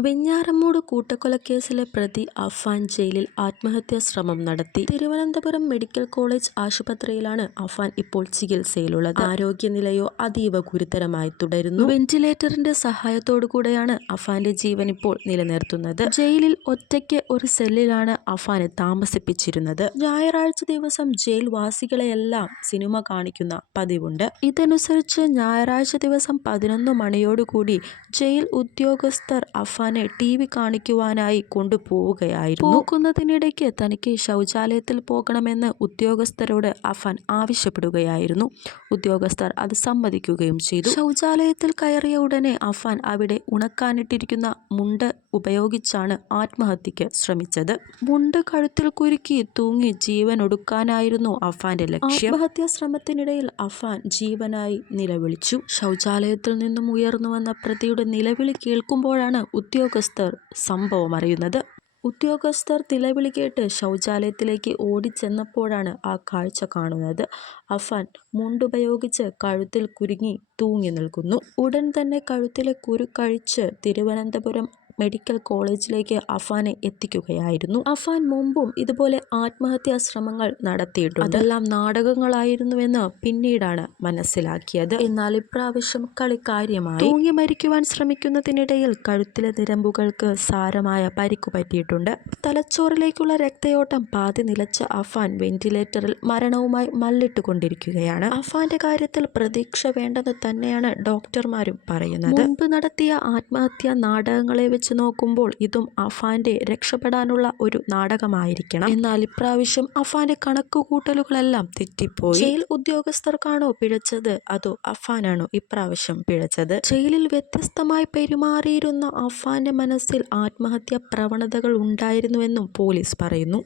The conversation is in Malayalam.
വെഞ്ഞാറമ്മൂട് കൂട്ടക്കൊലക്കേസിലെ പ്രതി അഫാൻ ജയിലിൽ ആത്മഹത്യാ ശ്രമം നടത്തി. തിരുവനന്തപുരം മെഡിക്കൽ കോളേജ് ആശുപത്രിയിലാണ് അഫാൻ ഇപ്പോൾ ചികിത്സയിലുള്ളത്. ആരോഗ്യനിലയോ അതീവ ഗുരുതരമായി തുടരുന്നു. വെന്റിലേറ്ററിന്റെ സഹായത്തോടുകൂടെയാണ് അഫാന്റെ ജീവൻ ഇപ്പോൾ നിലനിർത്തുന്നത്. ജയിലിൽ ഒറ്റയ്ക്ക് ഒരു സെല്ലിലാണ് അഫാനെ താമസിപ്പിച്ചിരുന്നത്. ഞായറാഴ്ച ദിവസം ജയിൽ വാസികളെയെല്ലാം സിനിമ കാണിക്കുന്ന പതിവുണ്ട്. ഇതനുസരിച്ച് ഞായറാഴ്ച ദിവസം പതിനൊന്ന് മണിയോടുകൂടി ജയിൽ ഉദ്യോഗസ്ഥർ അഫാനെ ടി വി കാണിക്കുവാനായി കൊണ്ടുപോവുകയായിരുന്നു. പോകുന്നതിനിടയ്ക്ക് തനിക്ക് ശൗചാലയത്തിൽ പോകണമെന്ന് ഉദ്യോഗസ്ഥരോട് അഫാൻ ആവശ്യപ്പെടുകയായിരുന്നു. ഉദ്യോഗസ്ഥർ അത് സമ്മതിക്കുകയും ചെയ്തു. ശൗചാലയത്തിൽ കയറിയ ഉടനെ അഫാൻ അവിടെ ഉണക്കാനിട്ടിരിക്കുന്ന മുണ്ട് ഉപയോഗിച്ചാണ് ആത്മഹത്യക്ക് ശ്രമിച്ചത്. മുണ്ട് കഴുത്തിൽ കുരുക്കി തൂങ്ങി ജീവൻ ഒടുക്കാനായിരുന്നു അഫാന്റെ ലക്ഷ്യം. ആത്മഹത്യാ ശ്രമത്തിനിടയിൽ അഫാൻ ജീവനായി നിലവിളിച്ചു. ശൗചാലയത്തിൽ നിന്നും ഉയർന്നു വന്ന പ്രതിയുടെ നിലവിളി കേൾക്കുമ്പോഴാണ് ഉദ്യോഗസ്ഥർ സംഭവം അറിയുന്നത്. ഉദ്യോഗസ്ഥർ നിലവിളി കേട്ട് ശൗചാലയത്തിലേക്ക് ഓടിച്ചെന്നപ്പോഴാണ് ആ കാഴ്ച കാണുന്നത്. അഫാൻ മുണ്ടുപയോഗിച്ച് കഴുത്തിൽ കുരുങ്ങി തൂങ്ങി നിൽക്കുന്നു. ഉടൻ തന്നെ കഴുത്തിലെ കുരു കഴിച്ച് തിരുവനന്തപുരം മെഡിക്കൽ കോളേജിലേക്ക് അഫാനെ എത്തിക്കുകയായിരുന്നു. അഫാൻ മുമ്പും ഇതുപോലെ ആത്മഹത്യാ ശ്രമങ്ങൾ നടത്തിയിട്ടുണ്ട്. അതെല്ലാം നാടകങ്ങളായിരുന്നുവെന്ന് പിന്നീടാണ് മനസ്സിലാക്കിയത്. എന്നാൽ ഇപ്രാവശ്യം കളി കാര്യമായി തൂങ്ങി മരിക്കുവാൻ ശ്രമിക്കുന്നതിനിടയിൽ കഴുത്തിലെ നിരമ്പുകൾക്ക് സാരമായ പരിക്കു പറ്റിയിട്ടുണ്ട്. തലച്ചോറിലേക്കുള്ള രക്തയോട്ടം പാതി നിലച്ച അഫാൻ വെന്റിലേറ്ററിൽ മരണവുമായി മല്ലിട്ടുകൊണ്ടിരിക്കുകയാണ്. അഫാന്റെ കാര്യത്തിൽ പ്രതീക്ഷ വേണ്ടെന്ന് തന്നെയാണ് ഡോക്ടർമാരും പറയുന്നത്. മുൻപ് നടത്തിയ ആത്മഹത്യാ നാടകങ്ങളെ നോക്കുമ്പോൾ ഇതും അഫാന്റെ രക്ഷപ്പെടാനുള്ള ഒരു നാടകമായിരിക്കണം. എന്നാൽ ഇപ്രാവശ്യം അഫാന്റെ കണക്കുകൂട്ടലുകളെല്ലാം തെറ്റിപ്പോയി. ജയിൽ ഉദ്യോഗസ്ഥർക്കാണോ പിഴച്ചത്? അതോ അഫാനാണോ ഇപ്രാവശ്യം പിഴച്ചത്? ജയിലിൽ വ്യത്യസ്തമായി പെരുമാറിയിരുന്ന അഫാന്റെ മനസ്സിൽ ആത്മഹത്യാ പ്രവണതകൾ ഉണ്ടായിരുന്നുവെന്നും പോലീസ് പറയുന്നു.